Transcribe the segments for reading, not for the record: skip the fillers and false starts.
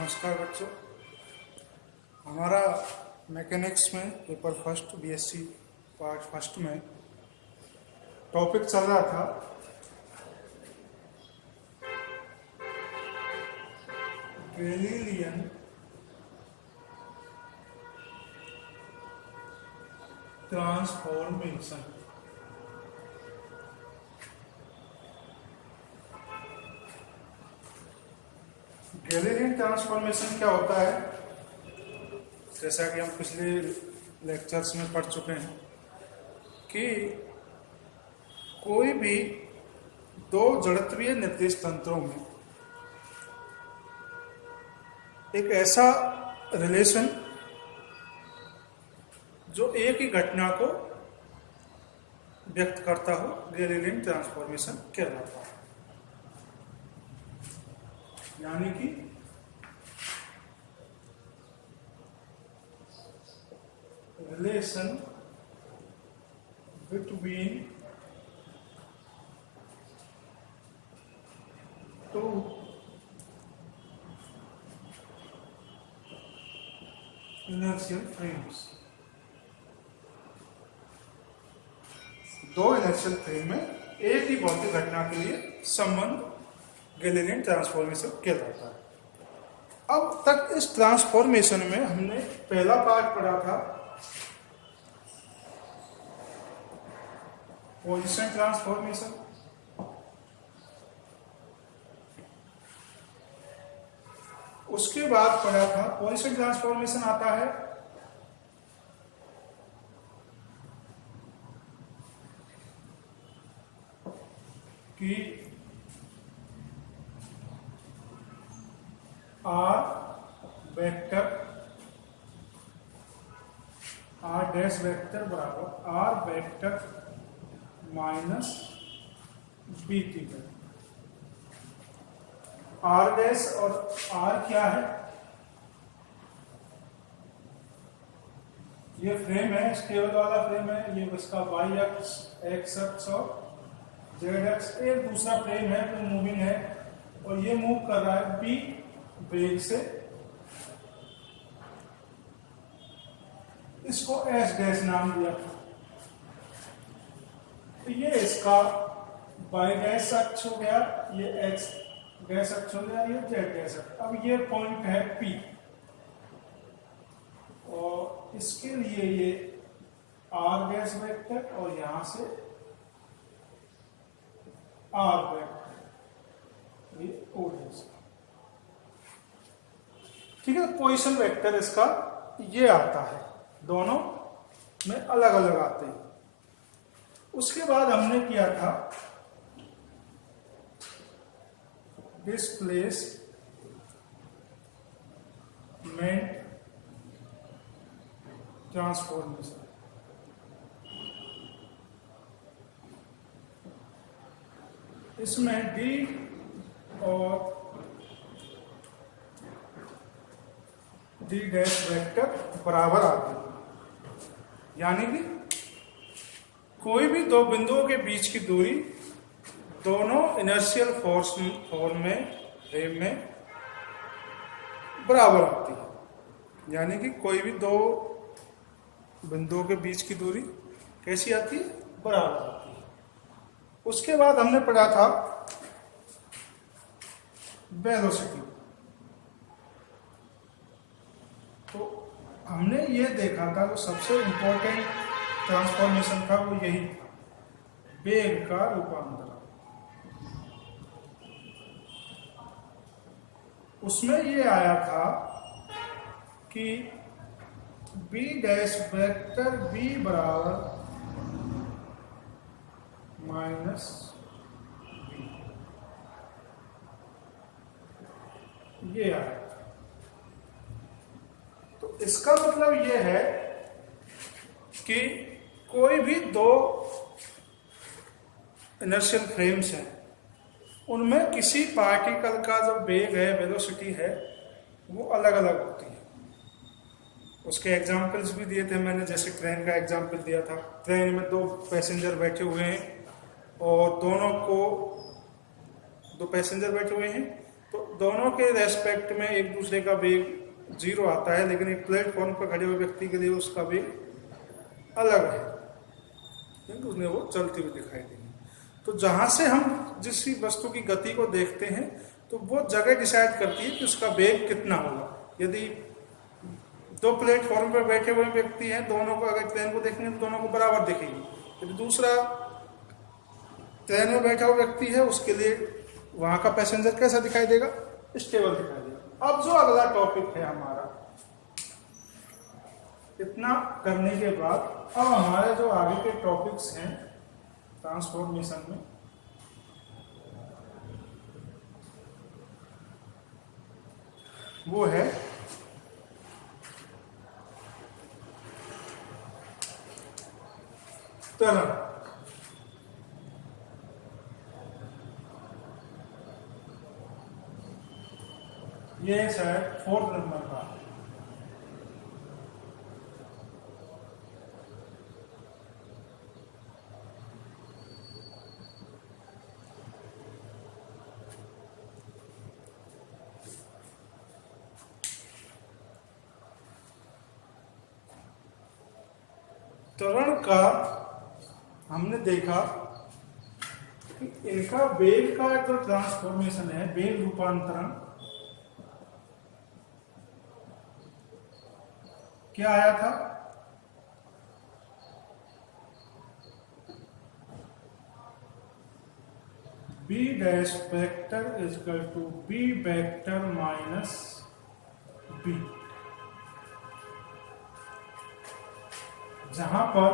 नमस्कार बच्चों। हमारा मैकेनिक्स में paper first BSc part first में टॉपिक चल रहा था गैलीलियन ट्रांसफॉर्मेशन। गैलीलियन ट्रांसफॉर्मेशन क्या होता है? जैसा कि हम पिछले लेक्चर्स में पढ़ चुके हैं कि कोई भी दो जड़त्वीय निर्देश तंत्रों में एक ऐसा रिलेशन जो एक ही घटना को व्यक्त करता हो, गैलीलियन ट्रांसफॉर्मेशन कहलाता है। यानी कि relation between two inertial frames. दो इनर्शियल फ्रेम में एक ही भौतिक घटना के लिए संबंध गैलीलियन ट्रांसफॉर्मेशन कहलाता है। अब तक इस ट्रांसफॉर्मेशन में हमने पहला पार्ट पढ़ा था पोजीशन ट्रांसफॉर्मेशन, उसके बाद पढ़ा था पोजीशन ट्रांसफॉर्मेशन आता है कि आर डैश वेक्टर बराबर R vector minus B T vector. R dash और आर क्या है? ये फ्रेम है, स्टेबल वाला फ्रेम है। ये इसका वाई एक्स अक्ष और जेड एक्स एक दूसरा फ्रेम है जो मूविंग है और ये मूव कर रहा है बी वेग से। इसको एस डैश नाम दिया। तो ये इसका वाई डैश अक्ष हो गया, ये एक्स डैश अक्ष हो गया, ये जेड डैश अक्ष। अब ये पॉइंट है पी और इसके लिए ये आर डैश वेक्टर और यहां से आर वेक्टर, ये ओ डैश। ठीक है, पोजीशन वेक्टर इसका ये आता है, दोनों में अलग अलग आते हैं। उसके बाद हमने किया था डिस्प्लेसमेंट ट्रांसफॉर्मेशन। इसमें डी और डी डैश वेक्टर बराबर आते हैं। यानी कि कोई भी दो बिंदुओं के बीच की दूरी दोनों इनर्शियल फॉर्म में फ्रेम में बराबर आती है। यानी कि कोई भी दो बिंदुओं के बीच की दूरी कैसी आती है? बराबर आती है। उसके बाद हमने पढ़ा था वेलोसिटी। तो हमने ये देखा था जो सबसे इंपॉर्टेंट ट्रांसफॉर्मेशन था वो यही था, वेग का रूपांतरण। उसमें ये आया था कि बी डैश वेक्टर बी बराबर माइनस बी, ये आया। तो इसका मतलब ये है कि कोई भी दो इनर्शियल फ्रेम्स हैं, उनमें किसी पार्टिकल का जो वेग है, वेलोसिटी है, वो अलग अलग होती है। उसके एग्जाम्पल्स भी दिए थे मैंने, जैसे ट्रेन का एग्जाम्पल दिया था। ट्रेन में दो पैसेंजर बैठे हुए हैं और दो पैसेंजर बैठे हुए हैं तो दोनों के रेस्पेक्ट में एक दूसरे का वेग 0 आता है, लेकिन एक प्लेटफॉर्म पर खड़े हुए व्यक्ति के लिए उसका वेग अलग है, क्योंकि उसने वो चलती हुई दिखाई देगी। तो जहाँ से हम जिस वस्तु की गति को देखते हैं तो वो जगह डिसाइड करती है कि उसका वेग कितना होगा। यदि दो प्लेटफॉर्म पर बैठे हुए व्यक्ति हैं, दोनों को अगर ट्रेन को देखेंगे तो दोनों को बराबर दिखेगी। यदि दूसरा ट्रेन में बैठा हुआ व्यक्ति है, उसके लिए वहां का पैसेंजर कैसा दिखाई देगा? स्टेबल दिखाई देगा। अब जो अगला टॉपिक है हमारा, इतना करने के बाद अब हमारे जो आगे के टॉपिक्स हैं ट्रांसफॉर्मेशन में, वो है त्वरण। ये शायद 4th नंबर का। त्वरण का हमने देखा कि इनका वेग का जो ट्रांसफॉर्मेशन है, वेग रूपांतरण, क्या आया था? B dash vector is equal to B vector minus B, जहां पर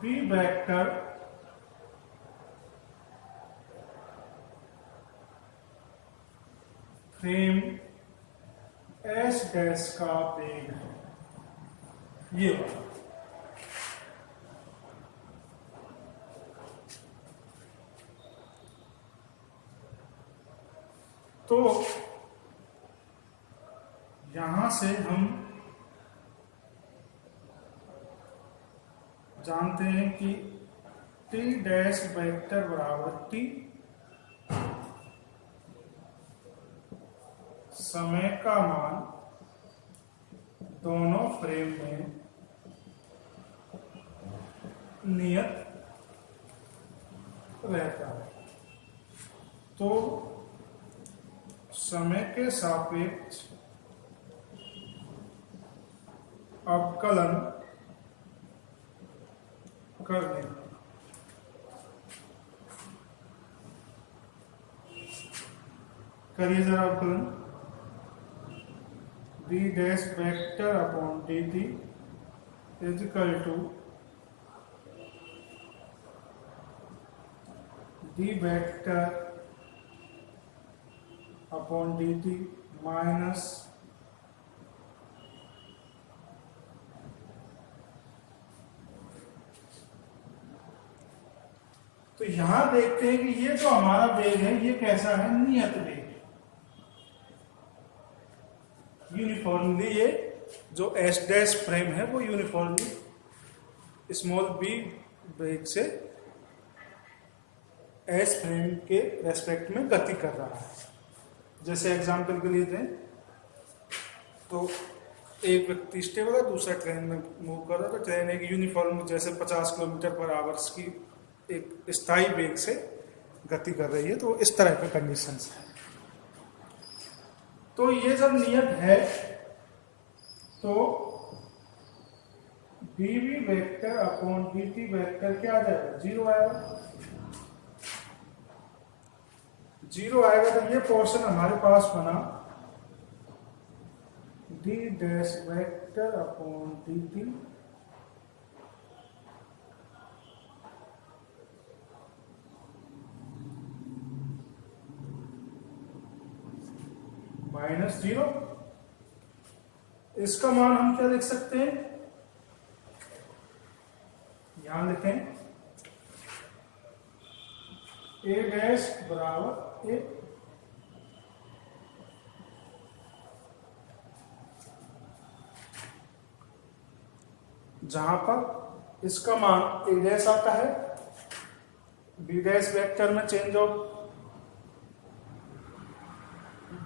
B vector frame S dash का वेग है, ये वाला। तो यहां से हम जानते हैं कि टी डैश वेक्टर बराबर टी, समय का मान दोनों फ्रेम में नियत रहता है। तो समय के सापेक्ष अवकलन करने, करिए जरा अवकलन। D dash vector upon D T is equal to D vector upon D T minus तो यहां देखते हैं कि ये जो हमारा वेग है ये कैसा है? नियत वेग, यूनिफॉर्मली। ये जो एस डैश फ्रेम है वो यूनिफॉर्मली स्मॉल बी वेग से एस फ्रेम के रेस्पेक्ट में गति कर रहा है। जैसे एग्जांपल के लिए दें तो एक व्यक्ति स्टेबल है, दूसरा ट्रेन में मूव कर रहा है, तो ट्रेन एक यूनिफॉर्म जैसे 50 किलोमीटर पर आवर्स की एक स्थायी वेग से गति कर रही है। तो इस तरह के कंडीशंस है। तो ये जब नियत है तो dv vector upon dt vector क्या आ जाएगा? 0 आएगा। 0 आएगा तो ये पोर्शन हमारे पास बना d dash vector upon dt minus 0। इसका मान हम क्या लिख सकते हैं? यहां लिखें a डैश बराबर a, जहां पर इसका मान a डैश आता है, b डैश वेक्टर में चेंज ऑफ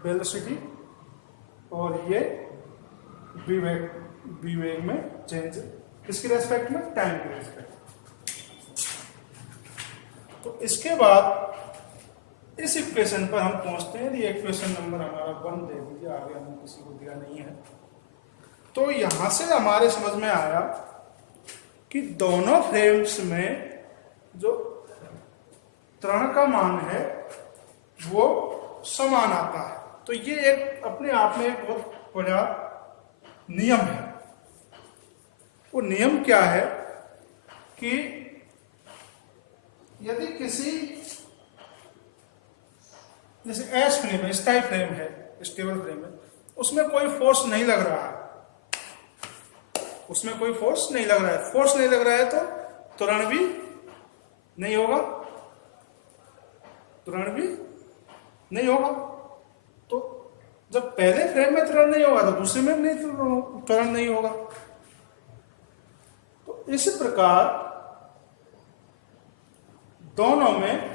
वेलोसिटी और ये बी वेग में चेंज, किसके रेस्पेक्ट में, टाइम के रेस्पेक्ट। तो इसके बाद इस इक्वेशन पर हम पहुंचते हैं। ये इक्वेशन नंबर हमारा 1 दे दीजिए, आगे हमने किसी को दिया नहीं है। तो यहां से हमारे समझ में आया कि दोनों फ्रेम्स में जो त्वरण का मान है वो समान आता है। तो ये एक अपने आप में एक बहुत बड़ा नियम है। वो नियम क्या है कि यदि किसी, जैसे एस फ्रेम है, स्थायी फ्रेम है, स्टेबल फ्रेम है, उसमें कोई फोर्स नहीं लग रहा है, उसमें कोई फोर्स नहीं लग रहा है, फोर्स नहीं लग रहा है तो त्वरण भी नहीं होगा, त्वरण भी नहीं होगा। तो जब पहले फ्रेम में त्वरण नहीं होगा तो दूसरे में नहीं त्वरण नहीं होगा। तो इस प्रकार दोनों में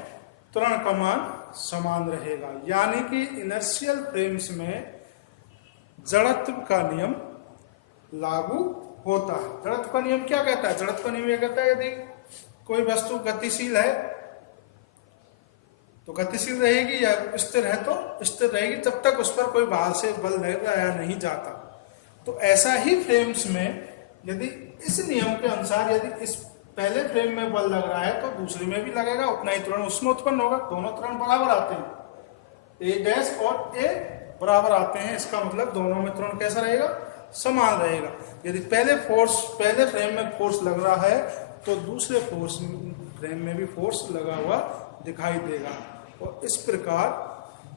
त्वरण का मान समान रहेगा, यानी कि इनर्शियल फ्रेम्स में जड़त्व का नियम लागू होता है। जड़त्व का नियम क्या कहता है? जड़त्व का नियम यह कहता है यदि कोई वस्तु गतिशील है तो गतिशील रहेगी, या स्थिर है तो स्थिर रहेगी, जब तक उस पर कोई बाहर से बल लगाया नहीं जाता। तो ऐसा ही फ्रेम्स में यदि इस नियम के अनुसार यदि इस पहले फ्रेम में बल लग रहा है तो दूसरे में भी लगेगा, उतना ही त्वरण उसमें उत्पन्न होगा। दोनों त्वरण बराबर आते हैं, ए डैश और ए बराबर आते हैं। इसका मतलब दोनों में त्वरण कैसा रहेगा? समान रहेगा। यदि पहले फ्रेम में फोर्स लग रहा है तो दूसरे फ्रेम में भी फोर्स लगा हुआ दिखाई देगा। और इस प्रकार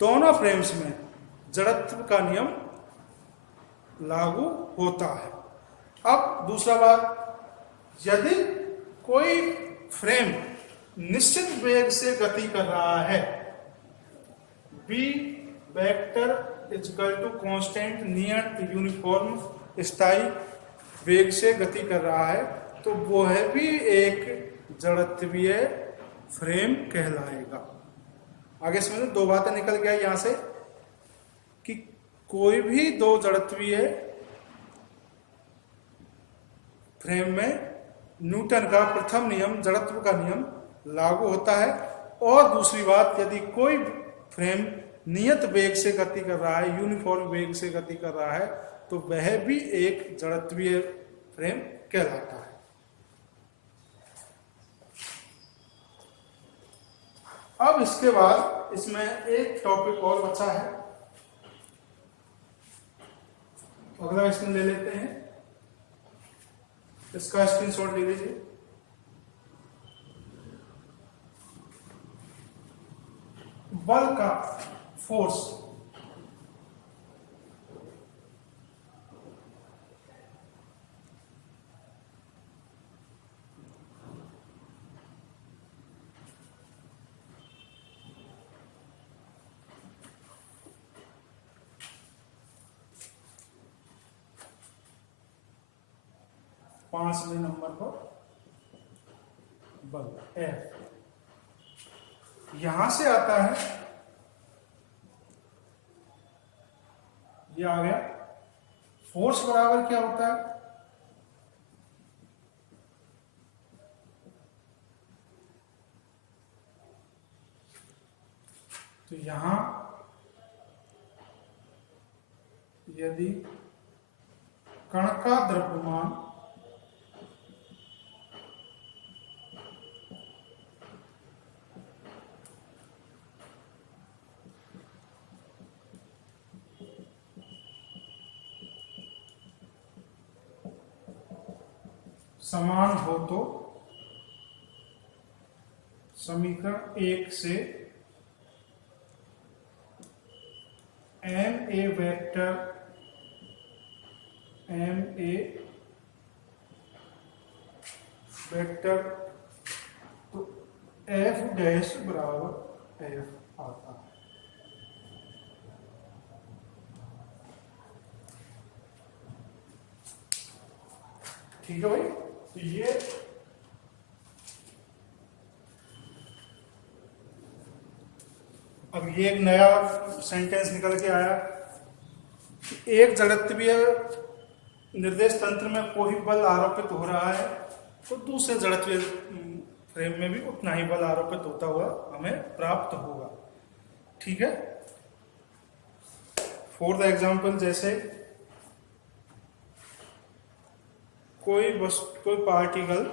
दोनों फ्रेम्स में जड़त्व का नियम लागू होता है। अब दूसरा बात, यदि कोई फ्रेम निश्चित वेग से गति कर रहा है, B vector equal to constant near uniform स्थायी वेग से गति कर रहा है, तो वो है भी एक जड़त्वीय फ्रेम कहलाएगा। आगे समझो, दो बातें निकल गया यहां से कि कोई भी दो जड़त्वीय फ्रेम में न्यूटन का प्रथम नियम, जड़त्व का नियम लागू होता है। और दूसरी बात, यदि कोई फ्रेम नियत वेग से गति कर रहा है, यूनिफॉर्म वेग से गति कर रहा है, तो वह भी एक जड़त्वीय फ्रेम कहलाता है। अब इसके बाद इसमें एक टॉपिक और बचा है, अगला इसमें ले लेते हैं। इसका स्क्रीनशॉट ले लीजिए। बल का फोर्स पांचवें नंबर पर बल F यहां से आता है, ये आ गया। फोर्स बराबर क्या होता है? तो यहां यदि कण का द्रव्यमान समान हो तो समीकरण 1 से एम ए वेक्टर तो एफ डैश बराबर एफ आता है। ठीक है भाई, तो ये अब अब ये एक नया सेंटेंस निकल के आया कि एक जड़त्वीय निर्देश तंत्र में कोई बल आरोपित हो रहा है तो दूसरे जड़त्वीय फ्रेम में भी उतना ही बल आरोपित होता हुआ हमें प्राप्त होगा। ठीक है। फॉर द एग्जाम्पल, जैसे कोई पार्टिकल